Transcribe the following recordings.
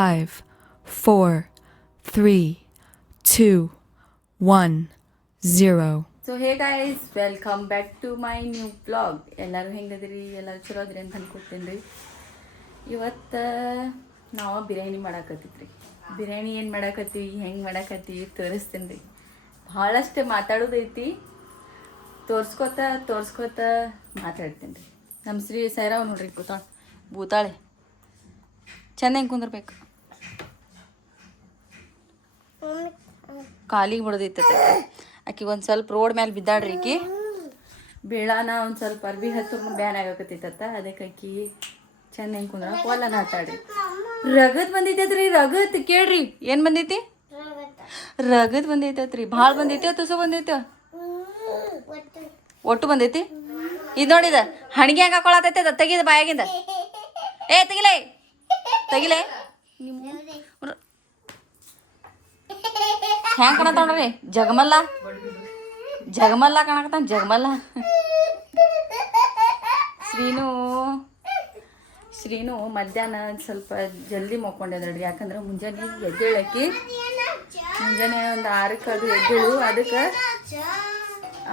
5, 4, 3, 2, 1, 0. So hey guys, welcome back to my new blog. ಎಲ್ಲರೂ ಹೆಂಗದಿರಿ? ಎಲ್ಲರೂ ಚಲೋ ಅದ್ರಿ ಅಂತ ಅನ್ಕೊತೀನಿ ರೀ. ಇವತ್ತು ನಾವು ಬಿರಿಯಾನಿ ಮಾಡಾಕತ್ತಿದ್ರಿ. ಬಿರಿಯಾನಿ ಏನು ಮಾಡಾಕತ್ತೀವಿ, ಹೆಂಗೆ ಮಾಡಾಕತ್ತೀವಿ ತೋರಿಸ್ತೀನಿ ರೀ. ಭಾಳಷ್ಟು ಮಾತಾಡೋದೈತಿ, ತೋರ್ಸ್ಕೊತ ಮಾತಾಡ್ತೀನಿ ರೀ. ನಮ್ಮ ಶ್ರೀ ಸೈರಾವ್ ನೋಡ್ರಿ ಭೂತಾಳೆ ಚೆಂದ ಹೆಂಗೆ ಕುಂದಿರ್ಬೇಕು, ಕಾಲಿಗೆ ಬಿಡೋದೈತೈತೆ ಆಕಿ. ಒಂದು ಸ್ವಲ್ಪ ರೋಡ್ ಮೇಲೆ ಬಿದ್ದಾಡ್ರಿ ಆಕಿ. ಬೀಳಾನ ಒಂದು ಸ್ವಲ್ಪ ಅರ್ಬಿ ಹತ್ತು ಬ್ಯಾನ್ ಆಗಕತ್ತೈತತ್ತ. ಅದಕ್ಕೆ ಆಕಿ ಚೆಂದ ಹೆಂಗೆ ಕುಂದ್ರ ಹೊಲನ ಆಟಾಡ್ರಿ. ರಗತ್ ಬಂದೈತೈತ್ರಿ, ರಗತ್ ಕೇಳ್ರಿ. ಏನು ಬಂದೈತಿ? ರಗತ್ ಬಂದೈತೈತ್ರಿ. ಭಾಳ ಬಂದೈತಿ, ತುಸು ಬಂದೈತಿ, ಒಟ್ಟು ಬಂದೈತಿ. ಇದು ನೋಡಿದ ಹಣಿಗೆ ಹೆಂಗೆ ಹಾಕೊಳತೈತೆ ಅದ ತೆಗಿದ ಬಾಯಾಗಿಂದ. ತೆಗಿಲೇ ಹ್ಯಾಂಗ ಕಾಣತಾವ ನೋಡ್ರಿ, ಜಗಮಲ್ಲ ಕಾಣಕತ್ತಾನ, ಜಗಮಲ್ಲ. ಶ್ರೀನು ಮಧ್ಯಾಹ್ನ ಸ್ವಲ್ಪ ಜಲ್ದಿ ಮಕ್ಕೊಂಡದ್ರಿ. ಯಾಕಂದ್ರೆ ಮುಂಜಾನೆ ಎದ್ದೇಳಕ್ಕಿ ಮುಂಜಾನೆ ಒಂದು 6ಕ್ಕೆ ಅದು ಎದ್ದೇಳು. ಅದಕ್ಕೆ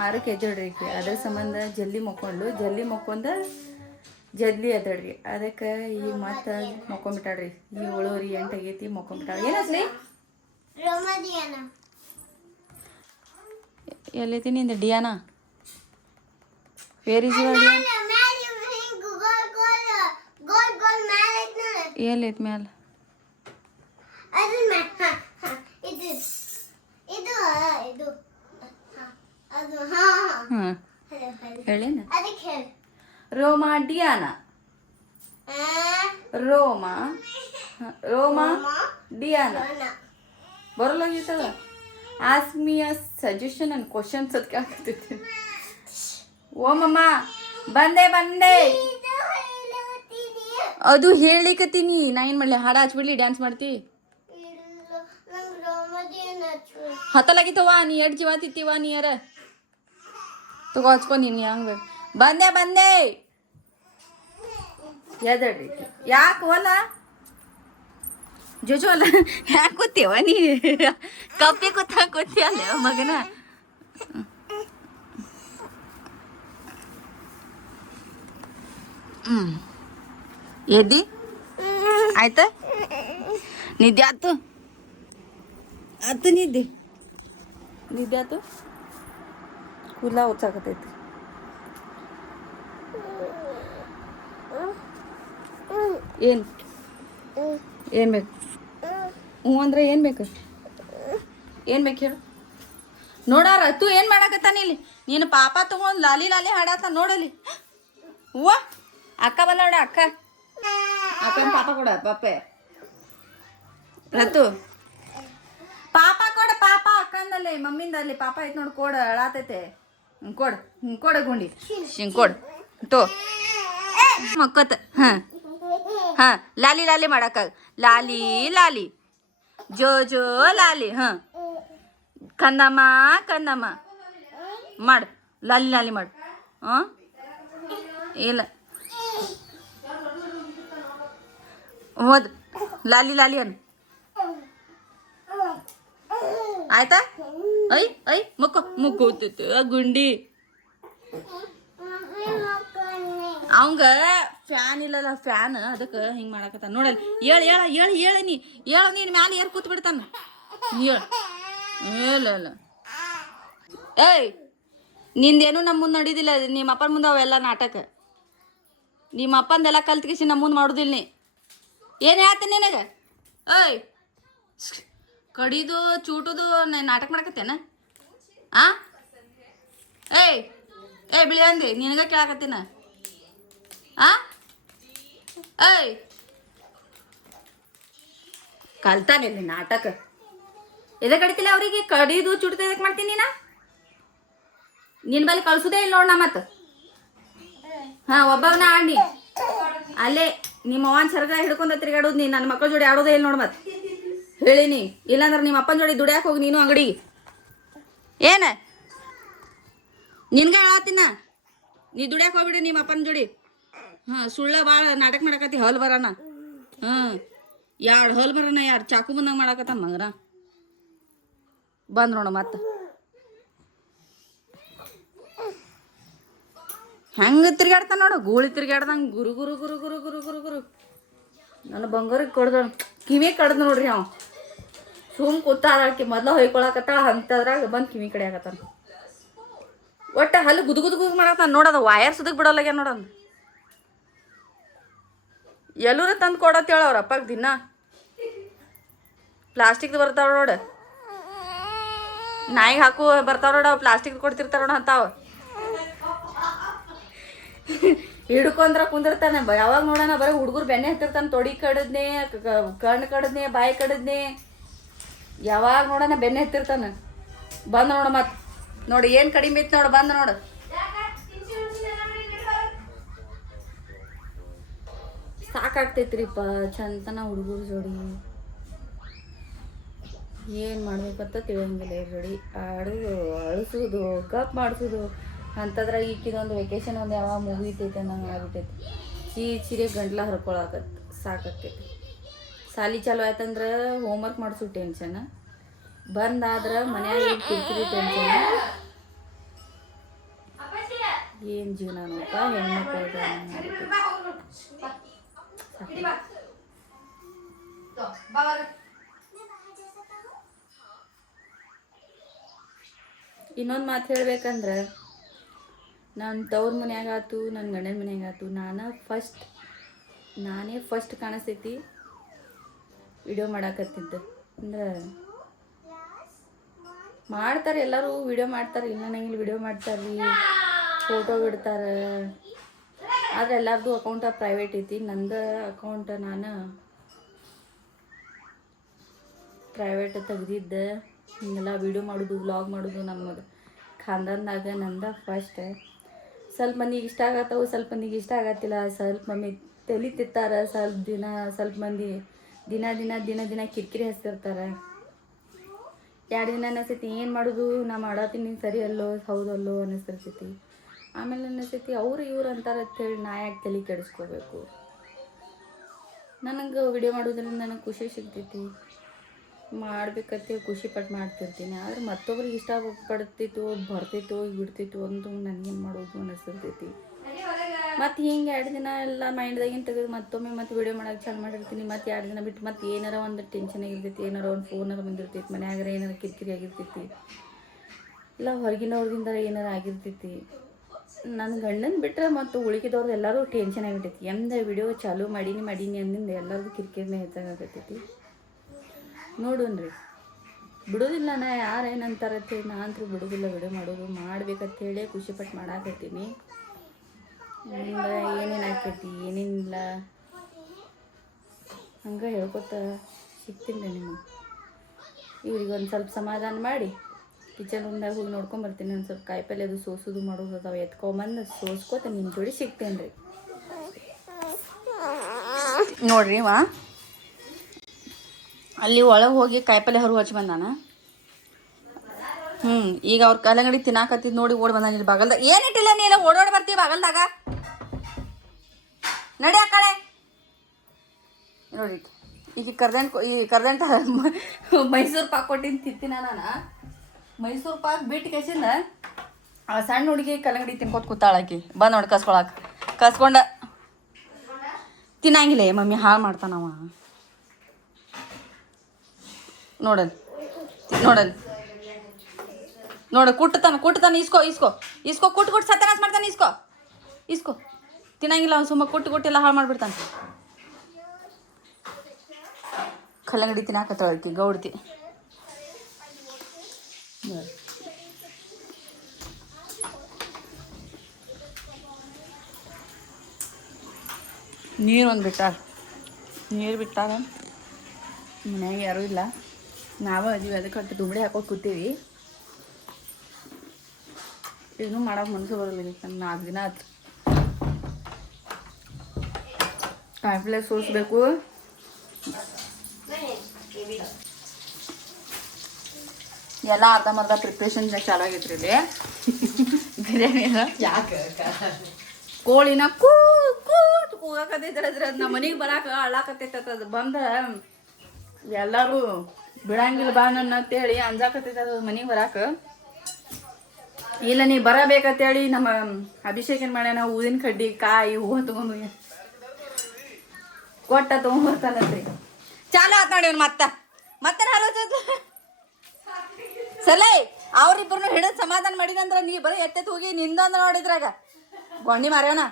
6ಕ್ಕೆ ಎದ್ದೇಳ್ರಿ ಆಕಿ. ಅದ್ರ ಸಂಬಂಧ ಜಲ್ದಿ ಮಕ್ಕೊಂಡ ಜಲ್ದಿ ಎದ್ದೇಳ್ರಿ. ಅದಕ್ಕೆ ಈಗ ಮತ್ತೆ ಮಕ್ಕೊಂಬಿಟ್ಟಾಳ್ರಿ. 7:08 ಆಗೈತಿ, ಮಕ್ಕೊಂಬಿಟ್ಟಾಳ. ಏನಸ್ಲಿ ಎಲ್ಲೈತಿ ನಿಂದ Diana? Where is your Diana? ಎಲ್ಲೈತಿ ಮ್ಯಾಲ? ಹಾಂ ಹೇಳೇನ? ರೋಮಾ ಡಿಯಾನಾ, ರೋಮಾ ಡಿಯಾನಾ ಬರಲಾಗಿತ್ತದ. Ask me a suggestion and questions ಅದಕ್ಕೆ ಆಗ್ತೈತಿ. ಓ ಮಮ್ಮ ಬಂದೆ ಅದು ಹೇಳಿಕತ್ತೀನಿ. ನಾ ಏನು ಮಾಡಲಿ? ಹಾಡ ಹಚ್ಬಿಡ್ಲಿ? ಡ್ಯಾನ್ಸ್ ಮಾಡ್ತಿ? ಹತ್ತಲಾಗಿತ್ತವ. ನೀ ಎರಡು ಜೀವ ತಿತ್ತೀವ ನೀ ಯಾರ ತಗೋ ಹಚ್ಕೊ. ನೀನು ಹಂಗೆ ಬಂದೆ ಎದಡ್ರಿ. ಯಾಕೆ ಹೊಲ ಜೋಜೋ ಅಲ್ಲ, ಯಾಕೆ ಕೂತೀವ ನೀ? ಕಪ್ಪಿ ಕೂತಿಯಲ್ಲ ಮಗನ. ಎದ್ದಿ ಆಯ್ತ? ನಿದ್ದೆ ಆತು ನಿದ್ದೆ ಆತು. ಕೂದಲ ಉಚ್ಚಾಕತೈತಿ. ಏನು ಬೇಕು? ಹ್ಞೂ ಅಂದ್ರೆ ಏನು ಬೇಕು ಹೇಳು. ನೋಡಾರ ತು ಏನು ಮಾಡಾಕತ್ತಾನ ಇಲ್ಲಿ? ನೀನು ಪಾಪ ತಗೊಂಡು ಲಾಲಿ ಹಾಡಾತ ನೋಡಲಿ. ಹೂವ ಅಕ್ಕ ಬಂದ ನೋಡ. ಅಕ್ಕನ ಪಾಪ ಕೊಡ. ಪಾಪೆ ರತು ಪಾಪ ಕೊಡ. ಪಾಪ ಅಕ್ಕಂದಲ್ಲಿ ಮಮ್ಮಿಂದಲ್ಲಿ ಪಾಪ ಐತೆ ನೋಡಿ. ಕೊಡ ಅಳಾತೈತೆ. ಕೊಡ ಗುಂಡಿ ಹಿಂಗೆ ಕೊಡು ತೋ ಮಕ್ಕತ್. ಹಾಂ ಲಾಲಿ ಮಾಡಕ್ಕ. ಲಾಲಿ ಜೋ ಲಾಲಿ. ಹಾಂ ಕಂದಮ್ಮ ಮಾಡು. ಲಾಲಿ ಮಾಡು. ಹಾಂ ಇಲ್ಲ ಹೋದ್ ಲಾಲಿ ಅನ್ನು ಆಯ್ತಾ? ಐ ಮುಕ್ಕೋತಿತ್ತು ಆ ಗುಂಡಿ. ಅವಂಗ ಫ್ಯಾನ್ ಇಲ್ಲಲ್ಲ, ಫ್ಯಾನ್ ಅದಕ್ಕೆ ಹಿಂಗೆ ಮಾಡಕತ್ತ ನೋಡಲ್ಲ. ಹೇಳ ನೀನು ಮ್ಯಾಲೆ ಏರ್ ಕೂತ್ ಬಿಡ್ತಾನ. ಇಲ್ಲ ನಿಂದೇನು ನಮ್ಮ ಮುಂದೆ ನಡೀದಿಲ್ಲ. ನಿಮ್ಮ ಅಪ್ಪನ ಮುಂದೆ ಅವೆಲ್ಲ ನಾಟಕ. ನಿಮ್ಮ ಅಪ್ಪಂದೆಲ್ಲ ಕಲ್ತ್ಕಿಸಿ ನಮ್ಮ ಮುಂದೆ ಮಾಡೋದಿಲ್ಲ. ನೀ ಏನು ಹೇಳ್ತೀನಿ ನಿನಗೆ? ಕಡಿದು ಚೂಟುದು ನಾಟಕ ಮಾಡಕತ್ತೇನ? ಬಿಳಿ ಅಂದಿ ನಿನಗ ಕೇಳಾಕತ್ತೀನ. ಕಲ್ತಾನಿಲ್ಲ ನಾಟಕ. ಎದೆ ಕಡಿತಿಲ್ಲ ಅವ್ರಿಗೆ. ಕಡಿದು ಚುಟ್ದು ಎದಕ್ಕೆ ಮಾಡ್ತೀನಿ ನೀನ? ನಿನ್ನ ಬಲ್ಲಿ ಕಳ್ಸುದೇ ಇಲ್ಲ ನೋಡ. ಮತ್ತೆ ಒಬ್ಬವನ್ನ ಆಡಿ ಅಲ್ಲೇ ನಿಮ್ಮ ಅವನ ಸರ್ಗ ಹಿಡ್ಕೊಂಡ ತಿರುಗಾಡೋದು. ನೀನು ನನ್ನ ಮಕ್ಕಳ ಜೋಡಿ ಆಡೋದೇ ಇಲ್ಲ ನೋಡು. ಮತ್ತೆ ಹೇಳಿನಿ, ಇಲ್ಲಾಂದ್ರೆ ನಿಮ್ಮ ಅಪ್ಪನ ಜೋಡಿ ದುಡಿಯಾಕೆ ಹೋಗಿ ನೀನು ಅಂಗಡಿಗೆ. ಏನು ನಿನ್ಗೆ ಹೇಳತ್ತೀನ? ನೀ ದುಡಿಯಾಕೆ ಹೋಗ್ಬಿಡಿ ನಿಮ್ಮ ಅಪ್ಪನ ಜೋಡಿ. ಸುಳ್ಳ ಭಾಳ ನಾಟಕ ಮಾಡಕತ್ತಿ. ಹೊಲ್ ಬರೋಣ. ಯಾರು ಹಲ್ ಬರೋಣ ಯಾರು ಚಾಕು ಬಂದಂಗೆ ಮಾಡಾಕತ್ತಾನ ಮಗನ ಬಂದ್ ನೋಡು ಮತ್ತೆ ಹೆಂಗೆ ತಿರ್ಗಾಡ್ತಾನ ನೋಡು ಗೂಳಿ ತಿರ್ಗಾಡ್ದಂಗೆ ಗುರು ಗುರು ಗುರು ಗುರು ಗುರು ಗುರು ಗುರು ನನ್ನ ಬಂಗಾರಕ್ಕೆ ಕಡ್ದ ಕಿವಿ ಕಡ್ದು ನೋಡ್ರಿ ಅವ ಸುಮ್ ಕೂತಾಳಕ್ಕೆ ಮೊದಲು ಹೊಯ್ಕೊಳಕತ್ತಾಳ ಅಂತದ್ರಾಗ ಬಂದು ಕಿವಿ ಕಡೆ ಆಗತ್ತಾನ ಒಟ್ಟು ಹಲ್ಲು ಗುದು ಗುದು ಗುದು ಮಾಡತ್ತಾನ ನೋಡೋದು ವಯರ್ ಸುದಕ್ಕೆ ಬಿಡೋಲ್ಲಾಗ್ಯ ನೋಡೋದು ಎಲ್ಲರೂ ತಂದು ಕೊಡತ್ತೇಳ ಅವ್ರ ಅಪ್ಪಗೆ ದಿನ ಪ್ಲಾಸ್ಟಿಕ್ದು ಬರ್ತಾವ ನೋಡು ನಾಯಿಗೆ ಹಾಕು ಬರ್ತಾವ ನೋಡು ಅವು ಪ್ಲಾಸ್ಟಿಕ್ ಕೊಡ್ತಿರ್ತಾರ ನೋಡು ಅಂತಾವ ಹಿಡ್ಕೊಂಡ್ರ ಕುಂದಿರ್ತಾನೆ ಯಾವಾಗ ನೋಡೋಣ ಬರೀ ಹುಡುಗರು ಬೆಣ್ಣೆ ಹತ್ತಿರ್ತಾನೆ ತೊಡಿ ಕಡದ್ನೆ ಕಣ್ಣು ಕಡದ್ನೆ ಬಾಯಿ ಕಡದ್ನೆ ಯಾವಾಗ ನೋಡೋಣ ಬೆಣ್ಣೆ ಹತ್ತಿರ್ತಾನೆ ಬಂದು ನೋಡು ಮತ್ತೆ ನೋಡಿ ಏನು ಕಡಿಮೆ ಇತ್ತು ನೋಡು ಬಂದು ನೋಡು ಸಾಕಾಗ್ತೈತ್ರಿಪ್ಪ ಚಂತನ ಹುಡುಗರು ಜೋಡಿ ಏನು ಮಾಡ್ಬೇಕಂತ ತಿಳಿಯಂಗಿಲ್ಲ ಜೋಡಿ ಆಡೋದು ಅಳಿಸೋದು ಕಪ್ ಮಾಡಿಸೋದು ಅಂಥದ್ರಾಗ ಈಕಿದೊಂದು ವೆಕೇಶನ್ ಒಂದು ಯಾವಾಗ ಮುಗಿತೈತೆ ನಂಗೆ ಆಗ್ಬಿಟ್ಟೈತಿ ಚೀರೆ ಗಂಟ್ಲ ಹರ್ಕೊಳಕತ್ ಸಾಕಾಗ್ತೈತಿ ಸಾಲಿ ಚಾಲು ಆಯ್ತಂದ್ರೆ ಹೋಮ್ವರ್ಕ್ ಮಾಡಿಸೋ ಟೆನ್ಷನ್ ಬಂದಾದ್ರೆ ಮನ್ಯಾಗ ಕಿರಿಕಿರಿ ಟೆನ್ಷನ್ ಏನು ಜೀವನ ನೋಡ್ಪ ಹೆಣ್ಮಕ್ಳು ಇನ್ನೊಂದು ಮಾತು ಹೇಳ್ಬೇಕಂದ್ರೆ ನನ್ನ ತವ್ರ ಮನ್ಯಾಗಾತು ನನ್ನ ಗಂಡನ ಮನ್ಯಾಗಾತು ನಾನೇ ಫಸ್ಟ್ ಕಾಣಿಸ್ತೈತಿ ವಿಡಿಯೋ ಮಾಡಾಕತ್ತಿದ್ದೆ ಅಂದ್ರೆ ಮಾಡ್ತಾರೆ ಎಲ್ಲರೂ ವಿಡಿಯೋ ಮಾಡ್ತಾರೆ ಇಲ್ಲ ನಂಗಿಲ್ಲಿ ವಿಡಿಯೋ ಮಾಡ್ತಾರೆ ಫೋಟೋ ಬಿಡ್ತಾರೆ ಆದರೆ ಎಲ್ಲರದು ಅಕೌಂಟ ಪ್ರೈವೇಟ್ ಐತಿ ನಂದು ಅಕೌಂಟ್ ನಾನು ಪ್ರೈವೇಟ್ ತೆಗ್ದಿದ್ದೆ ಹಿಂಗೆಲ್ಲ ವಿಡಿಯೋ ಮಾಡೋದು ವ್ಲಾಗ್ ಮಾಡೋದು ನಮ್ಮದು ಖಾನ್ದಾನ್ದಾಗ ನಂದ ಫಸ್ಟ್ ಸ್ವಲ್ಪ ಮಂದಿಗೆ ಇಷ್ಟ ಆಗತ್ತವು ಸ್ವಲ್ಪ ಮಂದಿಗೆ ಇಷ್ಟ ಆಗತ್ತಿಲ್ಲ ಸ್ವಲ್ಪ ಮಂದಿ ತಲೆ ತಿತ್ತಾರೆ ಸ್ವಲ್ಪ ಮಂದಿ ದಿನ ಕಿರಿಕಿರಿ ಹಚ್ತಿರ್ತಾರೆ 2 ದಿನ ಅನಿಸ್ತೈತಿ ಏನು ಮಾಡೋದು ನಾ ಮಾಡತ್ತೀನಿ ಸರಿ ಅಲ್ಲೋ ಹೌದಲ್ಲೋ ಅನ್ನಿಸ್ತಿರ್ತೈತಿ ಆಮೇಲೆ ಅನ್ನಿಸ್ತೈತಿ ಇವ್ರು ಅಂತಾರೆ ಅಂತೇಳಿ ನಾ ಯಾಕೆ ತಲೆ ಕೆಡಿಸ್ಕೋಬೇಕು ನನಗೆ ವಿಡಿಯೋ ಮಾಡೋದ್ರಿಂದ ನನಗೆ ಖುಷಿ ಸಿಗ್ತೈತಿ ಮಾಡ್ಬೇಕಂತ ಖುಷಿ ಪಟ್ಟು ಮಾಡ್ತಿರ್ತೀನಿ ಆದರೆ ಮತ್ತೊಬ್ರಿಗೆ ಇಷ್ಟ ಪಡ್ತಿತ್ತು ಬರ್ತಿತ್ತು ಬಿಡ್ತಿತ್ತು ಅಂತ ನನಗೇನು ಮಾಡೋದು ಅನ್ನಿಸ್ತೈತಿ ಮತ್ತು ಹಿಂಗೆ 2 ದಿನ ಎಲ್ಲ ಮೈಂಡ್ದಾಗಿನ ತೆಗೆದು ಮತ್ತೊಮ್ಮೆ ಮತ್ತೆ ವಿಡಿಯೋ ಮಾಡೋಕೆ ಚಾಲು ಮಾಡಿರ್ತೀನಿ ಮತ್ತು 2 ದಿನ ಬಿಟ್ಟು ಮತ್ತೆ ಏನಾರ ಒಂದು ಟೆನ್ಷನ್ ಆಗಿರ್ತೈತಿ ಏನಾರ ಒಂದು ಫೋನಾರ ಬಂದಿರ್ತೈತಿ ಮನ್ಯಾಗಾರ ಏನಾರ ಕಿರಿಕಿರಿ ಆಗಿರ್ತೈತಿ ಇಲ್ಲ ಹೊರಗಿನವ್ರದಿಂದ ಏನಾರ ಆಗಿರ್ತೈತಿ ನನ್ನ ಗಂಡನ ಬಿಟ್ಟರೆ ಮತ್ತು ಉಳಿಕಿದವ್ರದ್ದು ಎಲ್ಲರೂ ಟೆನ್ಷನ್ ಆಗಿರ್ತೈತಿ ಎಂದ ವಿಡಿಯೋ ಚಾಲು ಮಾಡೀನಿ ಅಂದಿಂದ ಎಲ್ಲರಿಗೂ ಕಿರಿಕಿರಿನೇ ಹೆಚ್ಚಾಗತ್ತೈತಿ ನೋಡೋಣ್ರಿ ಬಿಡೋದಿಲ್ಲ ನಾ ಯಾರು ಏನಂತಾರತ್ತೇಳಿ ನಾ ಅಂತೂ ಬಿಡೋದಿಲ್ಲ ವಿಡಿಯೋ ಮಾಡೋದು ಮಾಡ್ಬೇಕಂತೇಳಿ ಖುಷಿಪಟ್ಟು ಮಾಡಾಕತ್ತೀನಿ ಮುಂದೆ ಏನೇನು ಆಕೈತಿ ಏನೇನಿಲ್ಲ ಹಂಗೆ ಹೇಳ್ಕೊತ ಸಿಗ್ತೀನಿ ರೀ ನಿಮಗೆ ಇವ್ರಿಗೆ ಒಂದು ಸ್ವಲ್ಪ ಸಮಾಧಾನ ಮಾಡಿ ಕಿಚನ್ ರೂಮ್ದಾಗ ಹೋಗಿ ನೋಡ್ಕೊಂಬರ್ತೀನಿ ಒಂದು ಸ್ವಲ್ಪ ಕಾಯಿಪಲ್ಲೆ ಅದು ಸೋಸೋದು ಮಾಡೋದು ಅದಾವೆ ಎತ್ಕೊಂಬಂದು ಸೋಸ್ಕೋತ ನಿಮ್ಮ ಜೋಡಿ ಸಿಗ್ತೇನೆ ರೀ ನೋಡ್ರಿ ಅಲ್ಲಿ ಒಳಗೆ ಹೋಗಿ ಕಾಯಿಪಲ್ಲೆ ಹೊರಗೆ ಹಚ್ಚಿ ಬಂದಾನ ಈಗ ಅವ್ರ ಕಲ್ಲಂಗಡಿ ತಿನ್ನಾಕತ್ತಿದ್ ನೋಡಿ ಓಡಿ ಬಂದ ಇಲ್ಲಿ ಬಾಗಲ್ದಾಗ ಏನಿಟ್ಟಿಲ್ಲ ನೀ ಎಲ್ಲ ಓಡೋಡಿ ಬರ್ತೀವಿ ಬಾಗಲ್ದಾಗ ನಡಿ ಆ ಕಡೆ ನೋಡಿ ಈಗ ಕರ್ದಂಟ ಮೈಸೂರು ಪಾಕ್ ಕೊಟ್ಟಿನ ತಿಂತೀನ ನಾನು ಮೈಸೂರು ಪಾಕ್ ಬಿಟ್ಟು ಕೆಸಿಂದ ಆ ಸಣ್ಣ ಹುಡುಗಿ ಕಲ್ಲಂಗಡಿ ತಿನ್ಕೋತ ಕೂತಾಳಕಿ ಬಂದು ನೋಡಿ ಕಸ್ಕೊಂಡ ತಿನ್ನಂಗಿಲ್ಲ ಮಮ್ಮಿ ಹಾಳು ಮಾಡ್ತಾನವ ನೋಡಲ್ ಕುಟ್ಟತಾನ ಇಸ್ಕೋ ಕುಟ್ಟು ಸತ್ಯನಾಶ ಮಾಡ್ತಾನೆ ಇಸ್ಕೋ ತಿನ್ನಂಗಿಲ್ಲ ಅವ್ನು ಸುಮ್ಮ ಕುಟ್ಟು ಎಲ್ಲ ಹಾಳು ಮಾಡಿಬಿಡ್ತಾನೆ ಕಲ್ಲಂಗಡಿ ತಿನ್ನಾಕತ್ತಳಕಿ ಗೌಡ್ತಿ ನೀರು ಬಿಟ್ಟಾರ ಮನ್ಯಾಗ ಯಾರೂ ಇಲ್ಲ ನಾವೇ ಅದೀವಿ ಅದಕ್ಕೆ ಹೊಟ್ಟು ದುಂಬಡಿ ಹಾಕೋದು ಕೂತೀವಿ ಏನೂ ಮಾಡೋಕೆ ಮನಸ್ಸು ಬರಲ್ಲ ನಂಗೆ 4 ದಿನ ಆಯ್ತು ಕಾಯಿಪಲ್ಲೆ ಸೋಸಬೇಕು ಎಲ್ಲ ಅರ್ಧಂಬರ್ಧ ಪ್ರಿಪ್ರೇಷನ್ ಚಾಲು ಆಗೈತ್ರಿ ಇಲ್ಲಿ ಬಿರಿಯಾನಿ ಯಾಕೆ ಕೋಳಿನ ಕೂಗಕತ್ತೈತ್ರ ನಮ್ಮ ಮನೆಗೆ ಬರಾಕ ಅಳ್ಳಾಕತ್ತೈತ ಅದು ಬಂದ ಎಲ್ಲರೂ ಬಿಡಂಗಿಲ್ಲ ಬಾ ನನ್ನ ಅಂತೇಳಿ ಅಂಜಾಕತ್ತೈತೆ ಮನೆಗೆ ಬರಾಕ. ಇಲ್ಲ ನೀ ಬರಬೇಕಂತೇಳಿ ನಮ್ಮ ಅಭಿಷೇಕ್ ಏನು ಮಾಡ್ಯಾನ, ಹೂವಿನ ಕಡ್ಡಿ ಕಾಯಿ ಹೂವು ತೊಗೊಂಡು ಕೊಟ್ಟ ತೊಗೊಂಡ್ಬರ್ತಾನಂತ್ರಿ. ಚಾಲು ಆತ್ ನೋಡಿ ಅವ್ನು ಮತ್ತೆ ಸಲೈ ಅವ್ರಿಬ್ರು ಹಿಡಿದು ಸಮಾಧಾನ ಮಾಡಿದಂದ್ರ ನೀ ಬರೀ ಎತ್ತೆತ್ ಹೋಗಿ ನಿಂದಂದ್ರ ನೋಡಿದ್ರಾಗ ಗೊಂಡಿ ಮಾರ್ಯಾನ.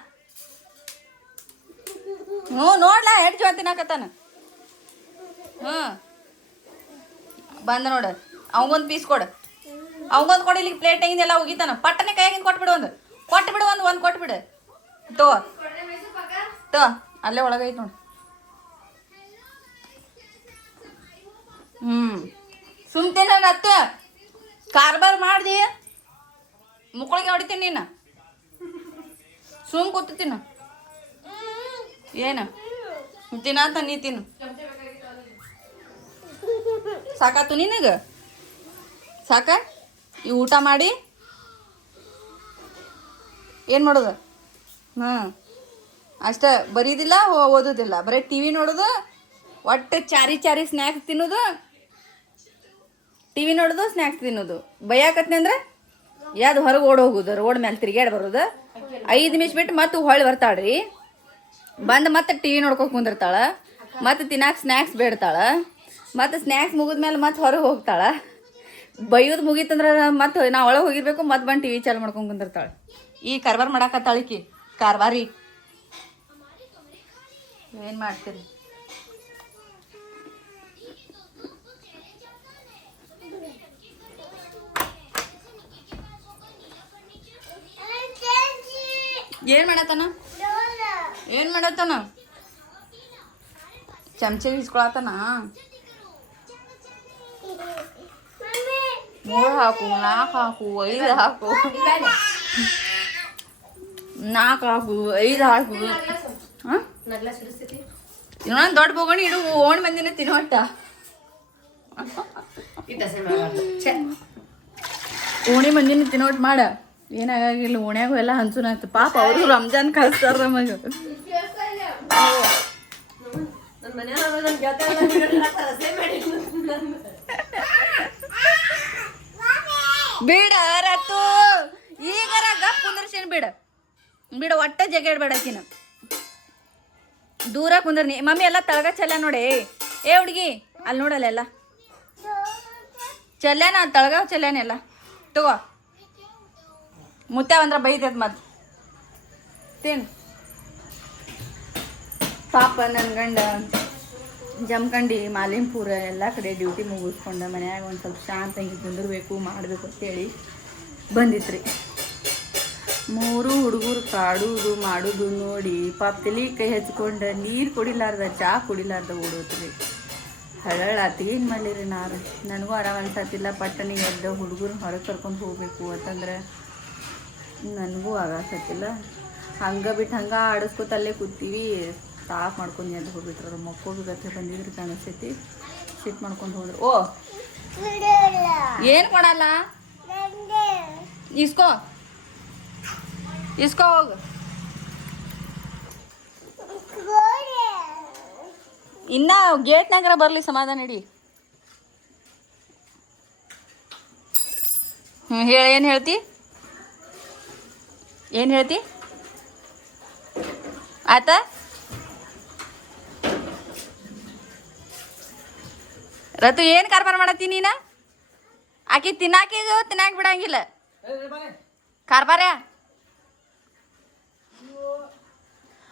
ಹ್ಞೂ ನೋಡ್ಲಾ ಹೆಡ್ ಜೋ ತಿನ್ನಾಕತ್ತಾನ. ಬಂದ ನೋಡ, ಅವಂಗೊಂದು ಪೀಸ್ ಕೊಡು, ಅವಂಗೊಂದು ಕೊಡಿ. ಇಲ್ಲಿಗೆ ಪ್ಲೇಟ್ ತೆಗಿದೆಲ್ಲ ಹೋಗಿತಾನ. ಪಟ್ಟನೆ ಕೈಯಾಗಿಂದ ಕೊಟ್ಬಿಡು, ಒಂದು ಕೊಟ್ಬಿಡು. ತೋ ಅಲ್ಲೇ ಒಳಗೈತೆ ನೋಡಿ. ಸುಮ್ತೇನ ಅತ್ತೆ ಕಾರ್ಬಾರ್ ಮಾಡ್ದಿ ಮುಕ್ಕಳಿಗೆ ಹೊಡಿತೀನಿ ನೀನು. ಸುಮ್ ಕೂತೀನಿ ಏನು ತಿನ್ನಂತ ನೀ ತಿನ್ನು. ಸಾಕಾತು ನಿನಗೆ? ಸಾಕ ಈ ಊಟ ಮಾಡಿ ಏನು ಮಾಡೋದು? ಅಷ್ಟ ಬರೀದಿಲ್ಲ ಓದೋದಿಲ್ಲ, ಬರೀ ಟಿ ವಿ ನೋಡೋದು, ಒಟ್ಟು ಚಾರಿ ಸ್ನ್ಯಾಕ್ಸ್ ತಿನ್ನೋದು, ಟಿ ವಿ ನೋಡೋದು, ಸ್ನ್ಯಾಕ್ಸ್ ತಿನ್ನೋದು. ಬೈಯಾಕತ್ನಿ ಅಂದ್ರೆ ಯಾವ್ದು ಹೊರಗೆ ಹೋಗೋದು, ರೋಡ್ ಮೇಲೆ ತಿರ್ಗಾಡಿ ಬರೋದು. 5 ನಿಮಿಷ ಬಿಟ್ಟು ಮತ್ತೆ ಹೊಳ್ಳಿ ಬರ್ತಾಳ್ರಿ. ಬಂದು ಮತ್ತೆ ಟಿ ವಿ ನೋಡ್ಕೊಂಡು ಕುಂದಿರ್ತಾಳೆ, ಮತ್ತೆ ತಿನ್ನಾಕ ಸ್ನ್ಯಾಕ್ಸ್ ಬೇಡ್ತಾಳೆ, ಮತ್ತು ಸ್ನ್ಯಾಕ್ಸ್ ಮುಗಿದ್ಮೇಲೆ ಮತ್ತೆ ಹೊರಗೆ ಹೋಗ್ತಾಳೆ. ಬೈಯೋದು ಮುಗೀತಂದ್ರೆ ಮತ್ತೆ ನಾ ಒಳಗೆ ಹೋಗಿರ್ಬೇಕು, ಮತ್ತೆ ಬಂದು ಟಿ ವಿ ಚಾಲು ಮಾಡ್ಕೊಂಡು ಕುಂದಿರ್ತಾಳೆ. ಈ ಕಾರ್ಬಾರ್ ಮಾಡಾಕತ್ತಾಳಿಕಿ ಕಾರ್ಬಾರಿ. ಏನು ಮಾಡ್ತೀರಿ? ಏನು ಮಾಡತ್ತಾನ? ಚಮಚೆ ಇಸ್ಕೊಳತ್ತಾನ. 3 ಹಾಕು, 4 ಹಾಕು, 5 ಹಾಕು, 4 ಹಾಕು, 5 ಹಾಕು. ಇನ್ನೊಂದು ದೊಡ್ಡ ಬೋಗಣಿ ಇಡು, ಓಣ್ ಮಂದಿನ ತಿನ್ನೋಟ. ಓಣಿ ಮಂದಿನ ತಿನ್ನೋಟ್ ಮಾಡ. ಏನಾಗಿಲ್ಲ, ಓಣ್ಯಾಗೂ ಎಲ್ಲ ಹಂಚುನ ಆಯ್ತು. ಪಾಪ ಅವರು ರಂಜಾನ್ ಕಳಿಸ್ತಾರ ನಮಗೆ. ಬಿಡ ರತ್ತು, ಈಗಾರ ಗಪ್ ಕುಂದ್ರಸೇನು ಬಿಡ ಒಟ್ಟ ಜಗಾಡ್ಬೇಡಕಿನ. ದೂರ ಕುಂದ್ರನಿ. ಮಮ್ಮಿ ಎಲ್ಲ ತಳಗ ಚಲ್ಲ ನೋಡಿ. ಏ ಹುಡುಗಿ ಅಲ್ಲಿ ನೋಡಲ್ಲ ಎಲ್ಲ ಚಲ್ಯಾನ, ತಳಗ ಚಲ್ಯಾನ ಎಲ್ಲ ತಗೋ. ಮುತ್ಯಾವಂದ್ರೆ ಬೈತೈತೆ ಮತ್ತೆ ತಿನ್. ಪಾಪ ನನ್ನ ಗಂಡ ಜಮ್ಕಂಡಿ ಮಾಲಿಂಪುರ ಎಲ್ಲ ಕಡೆ ಡ್ಯೂಟಿ ಮುಗಿಸ್ಕೊಂಡು ಮನ್ಯಾಗ ಒಂದು ಸ್ವಲ್ಪ ಶಾಂತಾಗಿ ಕುಂದಿರ್ಬೇಕು ಮಾಡಬೇಕು ಅಂತೇಳಿ ಬಂದಿತ್ರಿ. 3 ಹುಡುಗರು ಕಾಡುವುದು ಮಾಡೋದು ನೋಡಿ ಪಾಪ ತಲೆ ಕೈ ಹಚ್ಕೊಂಡು ನೀರು ಕುಡಿಲಾರ್ದ ಚಾ ಕುಡಿಲಾರ್ದ ಓಡೋತ್ರಿ. ಹಳಾತಿ ಏನು ಮಾಡಲಿರಿ ನಾನು. ನನಗೂ ಆರಾಮ ಅನ್ಸತ್ತಿಲ್ಲ. ಪಟ್ಟಣಿಗೆ ಎದ್ದು ಹುಡುಗರು ಹೊರಗೆ ಕರ್ಕೊಂಡು ಹೋಗ್ಬೇಕು ಅಂತಂದ್ರೆ ನನಗೂ ಆಗತ್ತಿಲ್ಲ. ಹಂಗೆ ಬಿಟ್ಟು ಹಂಗೆ ಆಡಿಸ್ಕೊತಲ್ಲೇ ಕೂತೀವಿ. ತಾಳಕ್ಕೆ ಮಾಡ್ಕೊಂಡು ಎದ್ದು ಹೋಗ್ಬಿಟ್ರು. ಅವ್ರು ಮಕ್ಕೋಬೇಕತ್ತೆ ಬಂದಿದ್ರು ಕಾಣಿಸ್ತೈತಿ. ಸಿಟ್ ಮಾಡ್ಕೊಂಡು ಹೋದ್ರು. ಓ ಏನು ಕೊಡಲ್ಲ, ಇಸ್ಕೋ ಹೋಗು. ಇನ್ನ ಗೇಟ್ನಾಗರ ಬರಲಿ ಸಮಾಧಾನ ಇಡಿ. ಹೇಳಿ, ಏನು ಹೇಳ್ತಿ ಆತ? ರತು ಏನು ಕಾರ್ಬಾರ್ ಮಾಡತ್ತಿ ನೀನ? ಆಕಿ ತಿನ್ನಾಕ ಬಿಡಂಗಿಲ್ಲ ಕಾರ್ಬಾರ.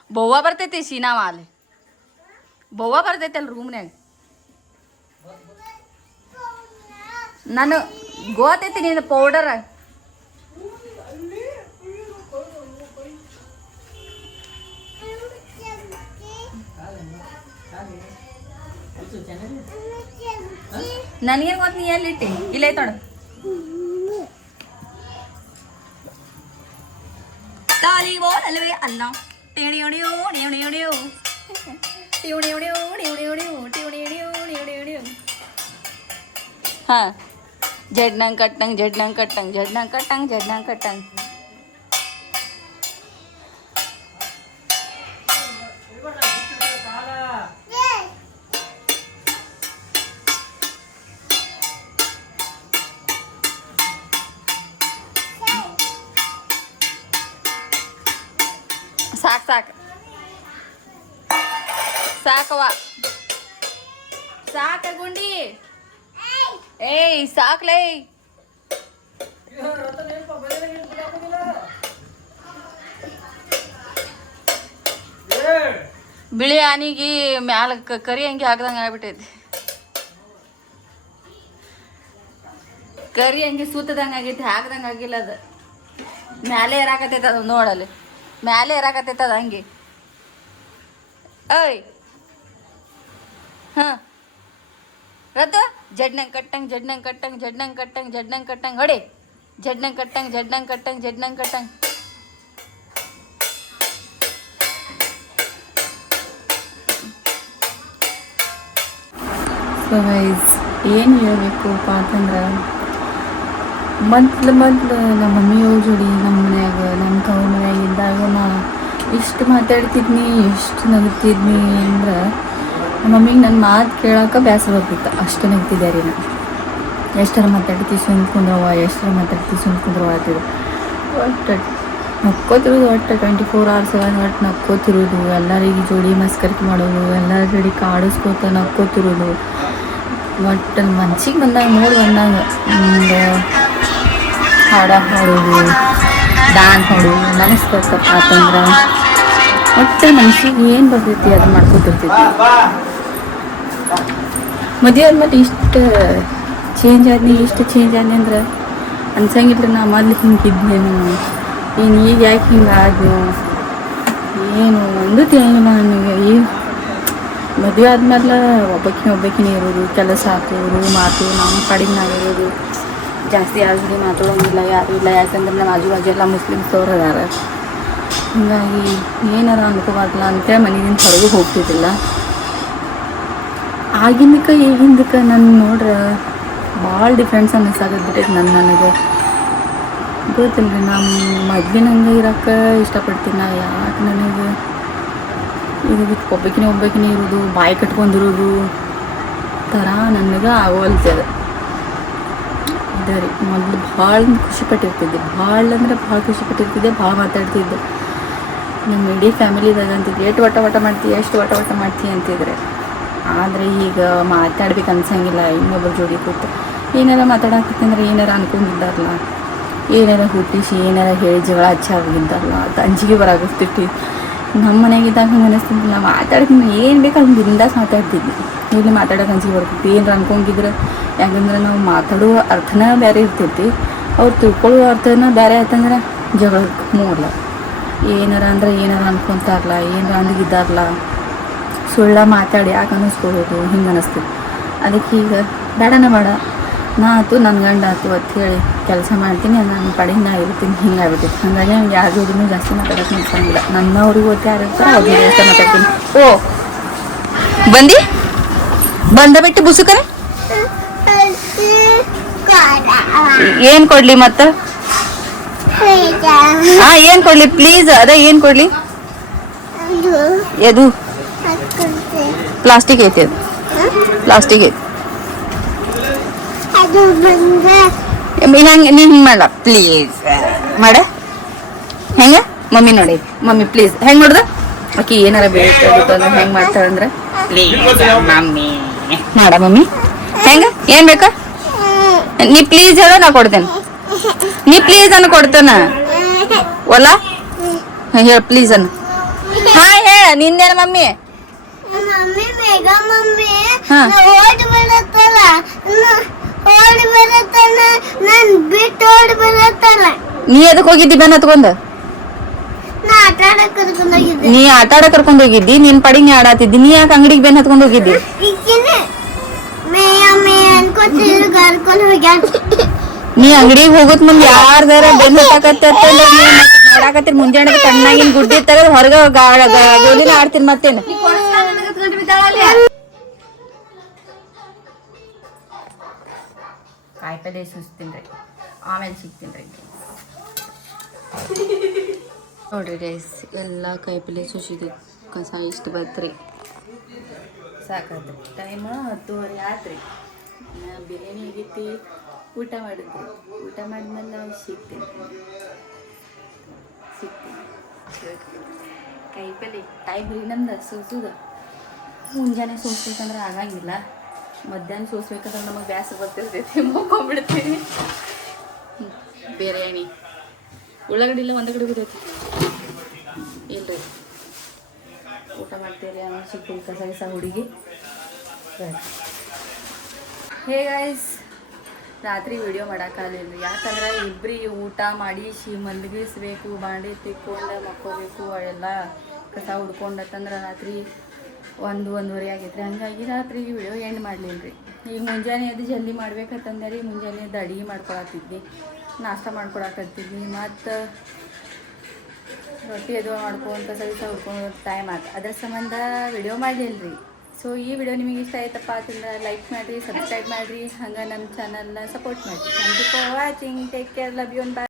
ಬವ್ವ ಬರ್ತೈತಿ ಸೀನಾವ ಅಲ್ಲಿ, ಬವ್ವ ಬರ್ತೈತಿ ಅಲ್ಲಿ ರೂಮ್ನ್ಯಾಗ. ನಾನು ಗೊತ್ತೈತಿ ನೀನು ಪೌಡರ್. ನನಗೇನು ಗೊತ್ತು ನೀ ಎಲ್ಲಿಟ್ಟಿ? ಇಲ್ಲ ಐತೋಣ. ತಾಲಿ ಬೋಲಲ್ವೇ ಅಲ್ಲ ಹಾಂ ಜಡ್ನಂಗ್ ಕಟ್ಟಂಗ್. ಸಾಕು ಸಾಕವ್ವ ಸಾಕ ಗುಂಡಿ ಏಯ್ ಸಾಕ್ಲೇ ಬಿಳಿ ಆನಿಗೆ ಮ್ಯಾಲ ಕರಿ ಅಂಗಿ ಹಾಕ್ದಂಗೆ ಆಗ್ಬಿಟ್ಟೈತಿ ಕರಿ ಅಂಗಿ ಸೂತದಂಗೆ ಆಗೈತಿ ಹಾಕ್ದಂಗೆ ಆಗಿಲ್ಲ ಅದು ಮ್ಯಾಲೆ ಏರಾಕತ್ತೈತೆ ಅದು ನೋಡಲ್ಲಿ ಮ್ಯಾಲೆ ಏರಾಕತ್ತೈತೆ ಅದು ಹಂಗೆ ಓಯ್ ಹಾಂ ರದ್ದು ಜಡ್ನಂಗೆ ಕಟ್ಟಂಗೆ ಜಡ್ನಂಗೆ ಕಟ್ಟಂಗೆ ಜಡ್ನಂಗೆ ಕಟ್ಟಂಗೆ ಜಡ್ನಂಗೆ ಕಟ್ಟಂಗೆ ಹೊಡಿ ಜಡ್ನಂಗೆ ಕಟ್ಟಂಗೆ ಜಡ್ನಂಗೆ ಕಟ್ಟಂಗೆ ಜಡ್ನಂಗೆ ಕಟ್ಟಂಗೆ ಸೊ ಗೈಸ್ ಏನು ಹೇಳಬೇಕಪ್ಪ ಅಂತಂದ್ರೆ ಮೊದ್ಲು ನಮ್ಮ ಮಮ್ಮಿಯವ್ರ ಜೋಡಿ ನಮ್ಮ ಮನ್ಯಾಗ ನಮ್ಮ ತವ್ರ ಮನ್ಯಾಗ ಇದ್ದಾಗ ನಾ ಇಷ್ಟು ಮಾತಾಡ್ತಿದ್ನಿ ಎಷ್ಟು ನಗುತ್ತಿದ್ನಿ ಅಂದ್ರೆ ನಮ್ಮ ಮಮ್ಮಿಗೆ ನನ್ನ ಮಾತು ಕೇಳೋಕೆ ಬೇಸರ ಬರ್ತಿತ್ತು ಅಷ್ಟು ನಗ್ತಿದ್ದೆ ರೀ ನಾ ಎಷ್ಟರ ಮಾತಾಡ್ತಿ ಸುಮ್ಕೊಂಡ್ರವ ಎಷ್ಟರ ಮಾತಾಡ್ತಿ ಸುಮ್ಕೊಂಡ್ರವ ಆಗ್ತಿದ್ರು ಒಟ್ಟು ನಕ್ಕೋತಿರೋದು ಒಟ್ಟು 24 hours ಒಟ್ಟು ನಕ್ಕೋತಿರೋದು ಎಲ್ಲರಿಗೆ ಜೋಡಿ ಮಸ್ಕರಿಕೆ ಮಾಡೋದು ಎಲ್ಲರ ಜೋಡಿ ಕಾಡಿಸ್ಕೋತ ನಕ್ಕೋತಿರೋದು ಒಟ್ಟು ಮನ್ಸಿಗೆ ಬಂದಾಗ ಮೂಡ್ ಬಂದಾಗ ಹಾಡ ಹಾಡೋದು ಡ್ಯಾನ್ಸ್ ಮಾಡೋದು ಮನಸ್ಸಪ್ಪ ಅಂತಂದ್ರೆ ಒಟ್ಟು ಮನ್ಸಿಗೆ ಏನು ಬರ್ತೈತಿ ಅದು ಮಾಡ್ಕೊತಿರ್ತೈತಿ ಮದುವೆ ಆದ್ಮೇಲೆ ಇಷ್ಟು ಚೇಂಜ್ ಆದ್ನಿ ಅಂದ್ರೆ ಅನ್ಸಂಗಿಲ್ಲ ನಾ ಮೊದ್ಲು ಹಿಂಗಿದ್ನೇನು ಏನು ಈಗ ಯಾಕೆ ಹಿಂಗೆ ಆದ್ನು ಏನು ಒಂದು ತಿಳಿಲ್ಲ ನನಗೆ ಈಗ ಮದುವೆ ಆದ್ಮೇಲೆ ಒಬ್ಬಕಿನೇ ಇರೋದು ಕೆಲಸ ಆತು ರೂಮ್ ಆತು ನಮ್ಮ ಕಡಿಮೆ ನಾವಿರೋದು ಜಾಸ್ತಿ ಯಾರು ಮಾತಾಡೋಂಗಿಲ್ಲ ಯಾರು ಇಲ್ಲ ಯಾಕಂದ್ರೆ ನಮ್ಮ ಆಜು ಬಾಜು ಎಲ್ಲ ಮುಸ್ಲಿಮ್ಸವ್ರು ಅದಾರ ಹೀಗಾಗಿ ಏನಾರ ಅನ್ಕೋಬಾರ್ದಲ್ಲ ಅಂತೇಳಿ ಮನೆಯಿಂದ ಹೊರಗೂ ಹೋಗ್ತಿದ್ದಿಲ್ಲ ಆಗಿಂದಕ್ಕೆ ಈಗಿಂದಕ್ಕೆ ನನ್ನ ನೋಡ್ರೆ ಭಾಳ ಡಿಫ್ರೆನ್ಸ್ ಅನ್ನಿಸಾಗದ್ಬಿಟ್ಟೈತೆ ನನಗೆ ಗೊತ್ತಿಲ್ಲ ರೀ ನಾನು ಮೊದ್ಲಿನಂಗೆ ಇರೋಕ್ಕೆ ಇಷ್ಟಪಡ್ತೀನಿ ನಾ ಯಾಕೆ ನನಗೆ ಇದು ಒಬ್ಬಕಿನೇ ಇರೋದು ಬಾಯಿ ಕಟ್ಕೊಂಡಿರೋದು ಥರ ನನಗೆ ಆಗೋಲ್ತದ ಇದೆ ರೀ ಮೊದಲು ಭಾಳ ಖುಷಿಪಟ್ಟಿರ್ತಿದ್ದೆ ಭಾಳ ಖುಷಿಪಟ್ಟಿರ್ತಿದ್ದೆ ಭಾಳ ಮಾತಾಡ್ತಿದ್ದೆ ನಮ್ಮ ಇಡೀ ಫ್ಯಾಮಿಲಿದಾಗ ಅಂತಿದ್ದೆ ಎಷ್ಟು ವಟ ಮಾಡ್ತೀವಿ ಎಷ್ಟು ವಟ ಮಾಡ್ತೀವಿ ಅಂತಿದ್ರೆ ಆದರೆ ಈಗ ಮಾತಾಡ್ಬೇಕು ಅನ್ಸಂಗಿಲ್ಲ ಇನ್ನೊಬ್ಬರ ಜೋಡಿ ಕೂತು ಏನಾರ ಮಾತಾಡಕತ್ತಂದ್ರೆ ಏನಾರ ಅನ್ಕೊಂಡಿದ್ದಾರಲ್ಲ ಏನಾರ ಹುಟ್ಟಿಸಿ ಏನಾರ ಹೇಳಿ ಜಗಳ ಹಚ್ಚಾಗಿದ್ದಾರಲ್ಲ ಅದು ಅಂಜಿಗೆ ಬರಾಗತ್ತಿಟ್ಟು ನಮ್ಮ ಮನೆಯಾಗಿದ್ದಾಗ ಹಂಗೆ ಅನಿಸ್ತಿದ್ದಿಲ್ಲ ನಾವು ಮಾತಾಡ್ತೀನಿ ಏನು ಬೇಕು ಅಲ್ಲಿ ಬಿಂದಾಸ್ ಮಾತಾಡ್ತಿದ್ವಿ ಇಲ್ಲಿ ಮಾತಾಡೋಕೆ ಅಂಜಿಗೆ ಬರ್ತೈತಿ ಏನಾರ ಅನ್ಕೊಂಡಿದ್ರೆ ಯಾಕಂದ್ರೆ ನಾವು ಮಾತಾಡುವ ಅರ್ಥನ ಬೇರೆ ಇರ್ತೈತಿ ಅವ್ರು ತಿಳ್ಕೊಳ್ಳುವ ಅರ್ಥನ ಬೇರೆ ಆಯ್ತಂದ್ರೆ ಜಗಳಕ್ಕೆ ಮೂಡಲ್ಲ ಏನಾರ ಅನ್ಕೊತಾರಲ್ಲ ಏನಾರ ಅಂದಿದ್ದಾರಲ್ಲ ಸುಳ್ಳ ಮಾತಾಡಿ ಯಾಕೆ ಅನ್ನಿಸ್ಕೊಳ್ಳೋದು ಹಿಂಗೆ ಅನ್ನಿಸ್ತೀವಿ ಅದಕ್ಕೆ ಈಗ ಬೇಡ ನಾ ಆತು ನನ್ನ ಗಂಡ ಆತು ಅಂತ ಹೇಳಿ ಕೆಲಸ ಮಾಡ್ತೀನಿ ನನ್ನ ಕಡೆ ನಾ ಇರ್ತೀನಿ ಹಿಂಗೆ ಆಗ್ಬಿಟ್ಟಿತ್ತು ಹಾಗಾಗಿ ನಂಗೆ ಯಾರ ಜೋಡಿನೂ ಜಾಸ್ತಿ ಮಾತಾಡೋಕೆ ಅನ್ಸಂಗಿಲ್ಲ ನನ್ನವ್ರಿಗೆ ಗೊತ್ತೇ ಆಗಿರ್ತಾರೆ ಅವ್ರಿಗೆ ಜಾಸ್ತಿ ಮಾತಾಡ್ತೀನಿ ಓ ಬಂದ ಬಿಟ್ಟು ಬುಸುಕರೆ ಏನು ಕೊಡ್ಲಿ ಮತ್ತೆ ಏನು ಕೊಡ್ಲಿ ಪ್ಲೀಸ್ ಅದೇ ಏನು ಕೊಡ್ಲಿ ಎದು ಪ್ಲಾಸ್ಟಿಕ್ ಐತಿ ಅದು ಪ್ಲಾಸ್ಟಿಕ್ ಐತಿ ಹೆಂಗೆ ನೀನು ಹಿಂಗೆ ಮಾಡಲ್ಲ ಪ್ಲೀಸ್ ಮಾಡ ಹೆಂಗೆ ಮಮ್ಮಿ ನೋಡಿ ಮಮ್ಮಿ ಪ್ಲೀಸ್ ಹೆಂಗೆ ನೋಡ್ದ ಆಕಿ ಏನಾರ ಬೇಕಾಗಿತ್ತು ಅಂದ್ರೆ ಹೆಂಗೆ ಮಾಡ್ತಾಳಂದ್ರೆ ಪ್ಲೀಸ್ ಮಮ್ಮಿ ಮಾಡ ಮಮ್ಮಿ ಹೆಂಗೆ ಏನು ಬೇಕಾ ನೀ ಪ್ಲೀಸ್ ಹೇಳ ನಾ ಕೊಡ್ತೇನೆ ನೀ ಪ್ಲೀಸ್ ಅನ್ನು ಕೊಡ್ತೇನೆ ಒಲ್ಲ ಹೇಳ ಪ್ಲೀಸ್ ಅನ್ನು ಹಾ ಹೇಳ ನಿಂದೇನ ಮಮ್ಮಿ ನೀ ಅದಕ್ಕೆ ಹೋಗಿದ್ದಿ ಬೆನ್ ಹತ್ಕೊಂಡ ನೀ ಆಟ ಆಡ ಕರ್ಕೊಂಡ್ ಹೋಗಿದ್ದಿ ನಿನ್ ಪಡಿ ನೀ ಆಡಾತಿದ್ದಿ ನೀ ಯಾಕೆ ಅಂಗಡಿಗೆ ಬೆನ್ ಹತ್ಕೊಂಡ್ ಹೋಗಿದ್ದಿ ನೀ ಅಂಗಡಿಗೆ ಹೋಗೋದ್ ಮುಂದೆ ಯಾರ್ದಾರ ಬೆನ್ ನೋಡಾಕತ್ತೀರಿ ಮುಂಜಾನೆ ಕಣ್ಣಾಗಿನ ಗುಡ್ಡಿ ತಗದ್ ಹೊರಗ ಗೋಲಿನ ಆಡ್ತೀನಿ ಮತ್ತೇನು ಕಾಯಿಪಲ್ಲೆ ಸುಸ್ತೀನಿ ರೀ ಆಮೇಲೆ ಸಿಗ್ತೀನಿ ರೀ ನೋಡ್ರಿ ಗೈಸ್ ಎಲ್ಲ ಕಾಯಿಪಲ್ಲೆ ಸುಸಿದು ಕಸ ಇಷ್ಟು ಬತ್ರಿ ಸಾಕಾದ್ರಿ ಟೈಮ್ 10:30 ಆತ್ರಿ ಬಿರಿಯಾನಿ ಆಗೈತಿ ಊಟ ಮಾಡಿದ್ರಿ ಊಟ ಮಾಡಿದ್ಮೇಲೆ ಸಿಗ್ತೀನಿ ಕಾಯಿಪಲ್ಲೆ ಟೈಮ್ ರೀ ನಮ್ದು ಸೋಸೋದು ಮುಂಜಾನೆ ಸೋಸ್ಬೇಕಂದ್ರೆ ಆಗಂಗಿಲ್ಲ ಮಧ್ಯಾಹ್ನ ಸೋಸ್ಬೇಕಂದ್ರೆ ನಮಗೆ ಬ್ಯಾಸರ ಬರ್ತಿರ್ತೈತಿ ಮುಕ್ಕೊಂಡ್ಬಿಡ್ತೀವಿ ಬಿರಿಯಾನಿ ಉಳ್ಳಾಗಡ್ಡಿ ಇಲ್ಲ ಒಂದು ಕಡೆ ಬಿದ್ದೈತಿ ಇಲ್ರಿ ಊಟ ಮಾಡ್ತೀರಿ ಆಮೇಲೆ ಸಿಗ್ತೀವಿ ಕಸ ಹುಡುಗಿ ಹೇ ಗೈಸ್ ರಾತ್ರಿ ವಿಡಿಯೋ ಮಾಡೋಕ್ಕಾಗಲಿಲ್ಲ ಯಾಕಂದ್ರೆ ಇಬ್ಬರಿಗೆ ಊಟ ಮಾಡಿ ಮಲಗಿಸ್ಬೇಕು ಬಾಂಡೆ ತಿಕ್ಕೊಂಡು ಮಕ್ಕೋಬೇಕು ಎಲ್ಲ ಕಸ ಹುಡ್ಕೊಂಡತ್ತಂದ್ರೆ ರಾತ್ರಿ 1-1:30 ಆಗೈತ್ರಿ ಹಂಗಾಗಿ ರಾತ್ರಿ ವಿಡಿಯೋ ಎಂಡ್ ಮಾಡಲಿಲ್ಲ ರೀ ಈಗ ಮುಂಜಾನೆ ಅದು ಜಲ್ದಿ ಮಾಡ್ಬೇಕಂತಂದ್ರೆ ರೀ ಮುಂಜಾನೆ ಅದು ಅಡುಗೆ ಮಾಡ್ಕೊಳತ್ತಿದ್ವಿ ನಾಷ್ಟ ಮಾಡ್ಕೊಳಕತ್ತಿದ್ವಿ ಮತ್ತು ರೊಟ್ಟಿ ಅದು ಮಾಡ್ಕೊಂಡು ಕಸ ಹುಡ್ಕೊಂಡು ಟೈಮ್ ಆಯ್ತು ಅದ್ರ ಸಂಬಂಧ ವಿಡಿಯೋ ಮಾಡಲಿಲ್ಲ ರೀ ಸೊ ಈ ವಿಡಿಯೋ ನಿಮಗೆ ಇಷ್ಟ ಆಯ್ತಪ್ಪ ಅಂತಂದ್ರೆ ಲೈಕ್ ಮಾಡಿರಿ ಸಬ್ಸ್ಕ್ರೈಬ್ ಮಾಡಿರಿ ಹಂಗೆ ನಮ್ಮ ಚಾನಲ್ನ ಸಪೋರ್ಟ್ ಮಾಡಿರಿ thank you for watching take care love you bye